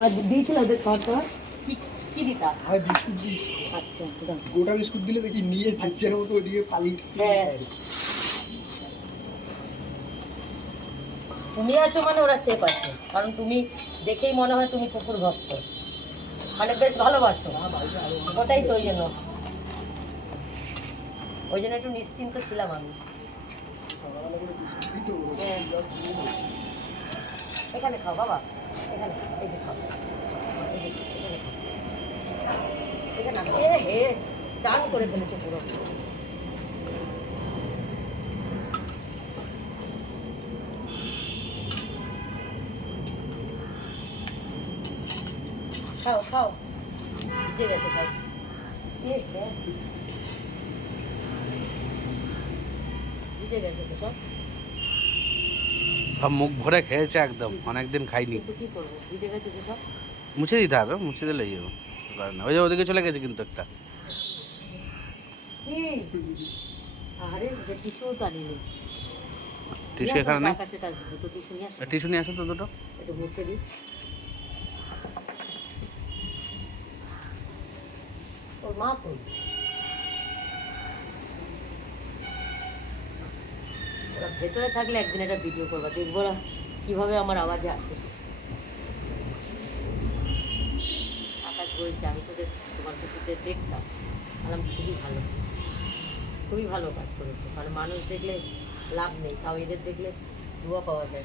আর দিয়েছিল ওদের খাওয়ার পর? কি কি দিতা? আর বিস্কুট দিই আচ্ছা গোটা বিস্কুট দিলে দেখি নিয়ে যাচ্ছে মতো ওদিকে পালিয়ে হ্যাঁ। তুমি আছো মানে ওরা সেফ আছে। কারণ তুমি দেখেই মনে হয় তুমি কুকুর ভক্ত। মানে বেশ ভালোবাসো। ওটাই তো ওই জন্য। ওই জন্য একটু নিশ্চিন্ত ছিলাম আমি। হ্যাঁ। এখানে খাও বাবা। এখানে এই যে খাও এই যে, এখানে খাও। এখানে এ হে চান করে ফেলেছে পুরো। খাও খাও। ভিজে গেছে খাও। ভিজে গেছে তো সব। সব মুখ ভরে খেয়েছে একদম অনেকদিন খাইনি। মুছে দিতে হবে মুছে দিলে ইয়ে ব্যাপার না। ওই যে ওদিকে চলে গেছে কিন্তু একটা। এখানে নেই? নিয়ে আসো। তো দুটো। মুছে দিই। ওর মা কই? ভেতরে থাকলে একদিন একটা ভিডিও করবা। দেখব না কীভাবে আমার আওয়াজে আসে। বলছে, আমি তো দেখ- তোমার কুকুরদের দেখতাম। বললাম, খুবই ভালো। খুবই ভালো কাজ করেছে। কারণ মানুষ দেখলে লাভ নেই, তাও এদের দেখলে ধোয়া পাওয়া যায়।